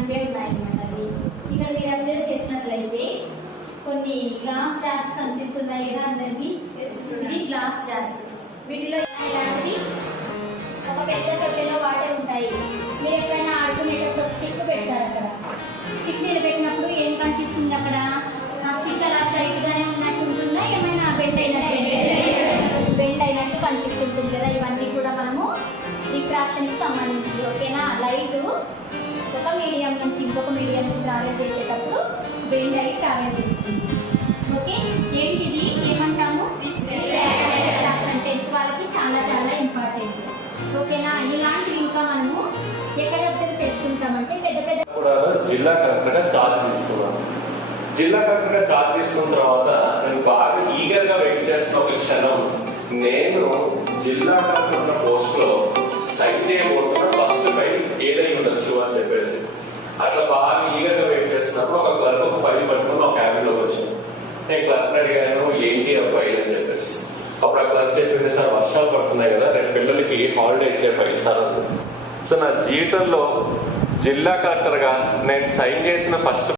ఇలాంటివే ఉన్నాయన్నమాట. అది ఇక్కడ మీరు అబ్జర్వ్ చేసినట్లయితే కొన్ని గ్లాస్ జార్స్ కనిపిస్తున్నాయి కదా అందరికి. ఇవి గ్లాస్ జార్స్. వీటిలో ఇలాంటి ఒక పెద్ద తొట్టెలో వాటర్ ఉంటాయి. మీరు ఎప్పుడైనా ఆడుకునేటప్పుడు స్టిక్ పెడతారు. అక్కడ స్టిక్ నిలబెట్టినప్పుడు ఏం కనిపిస్తుంది? అక్కడ ఆ స్టిక్ అలా స్ట్రైట్ గానే ఉన్నట్టు ఉంటుందా, ఏమైనా బెండ్ అయినట్టు కనిపిస్తుంటుంది కదా. ఇవన్నీ కూడా మనము రిఫ్రాక్షన్కి సంబంధించి. ఓకేనా? లైట్ ఒక మీడియం నుంచి ఇంకొక మీడియం ట్రావెల్ చేసేటప్పుడు బెండ్ అయ్యి ట్రావెల్ చేస్తుంది. ఓకే, ఏంటిది ఏమంటాము? రిఫ్రాక్షన్. 10th వాళ్ళకి చాలా చాలా ఇంపార్టెంట్. ఓకేనా? ఇలాంటివి ఇంకా మనము ఎక్కడ అబ్జర్వ్ చేసుకుంటామంటే పెద్ద పెద్ద కూడా జిల్లా కలెక్టర్గా చార్జ్ తీసుకున్నాను. జిల్లా కలెక్టర్గా చార్జ్ తీసుకున్న తర్వాత నేను బాగా ఈగర్గా వెయిట్ చేస్తున్న ఒక క్షణం, నేను జిల్లా కలెక్టర్ ఉన్న పోస్ట్ లో సైన్ చేయబోతున్న ఫస్ట్ ఫైల్ ఏదై ఉండొచ్చు అని చెప్పేసి అట్లా బాగా ఈగర్గా వెయిట్ చేస్తున్నప్పుడు ఒక క్లర్క్ ఒక ఫైల్ పట్టుకుని ఒక క్యాబిన్లోకి వచ్చింది. నేను క్లర్క్ అడిగాను ఏంటి ఆ ఫైల్ అని చెప్పేసి. అప్పుడు ఆ క్లర్క్ చెప్పింది, సార్ వర్షాలు పడుతున్నాయి కదా, రేపు పిల్లలకి హాలిడే ఇచ్చే ఫైల్ సార్ అన్నది. సో నా జీవితంలో జిల్లా కలెక్టర్గా నేను సైన్ చేసిన ఫస్ట్